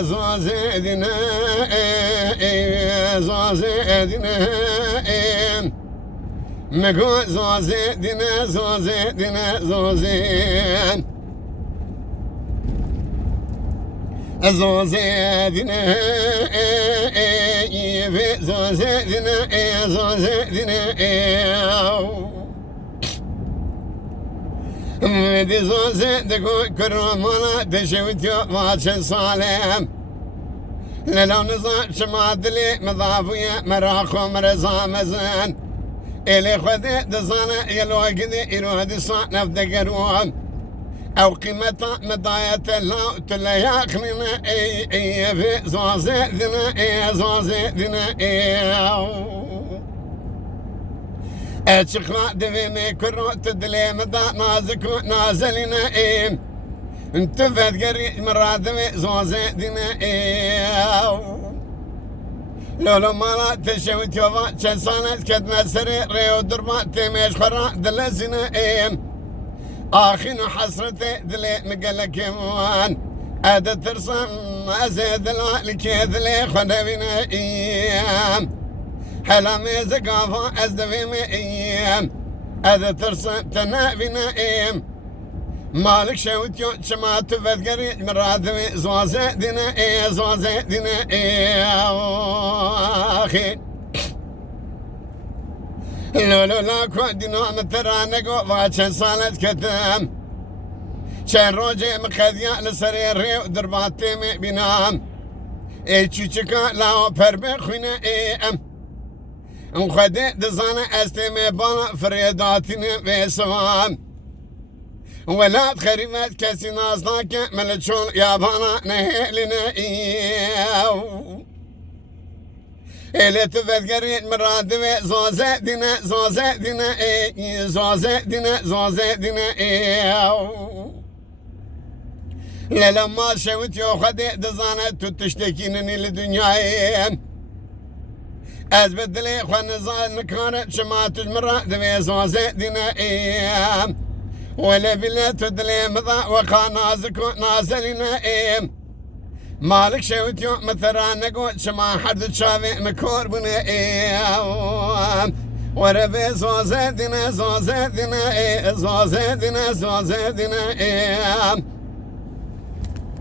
Zozê dine Zozê dine meqam Zozê dine Zozê dine Zozê Zozê dine Zozê dine Zozê dine Di Zozê de kuramana teşebbütü vaçen salem Lelav nizam şema dili medafuye merakho merezamezan Eli khode dizana yelo gidi irodi sa nefde geruam Ev kıymeta medayete la tüle yaknine ey fi Zozê dine Zozê dine Çıkla devimi kuru tüdülemi da nazik ve nazeline Tüfet geri miradimi Zozê dine Lolo mala teşebbüt yova çesanet ketmeseri reo durma temeş khara dilesine Ahinu hasreti dile migeleke muan Ede tırsam azedila likedile khadevine Helame zekafa ezdevime Ede tırsam tenevine Malik şevit yok şema tüvet geri miradimi Zozê dine Zozê dine Lolo la kodino meteranego vaçen sanet ketem Çen roce mekadya liseri rev dirbatimi binam Çüçüka lao perbe khune Khode dizane esteme bana fredatini ve sevam Velat kharimet kesin azdake meleçol yabana neheline Ele tüfet geri miradi ve Zozê dine Zozê dine Zozê dine Zozê dine Lelemma şevit yok hadi dizane tutuştekinin ili dünyayı Ezbedili khwanizan nikaret şematüz miradi ve Zozê dine Vele bile tüdli mıda ve kanaziku nazeline Malik şevit yok meteranego şema hardı çavi mekor bune Verebe Zozê dine Zozê dine Zozê dine Zozê dine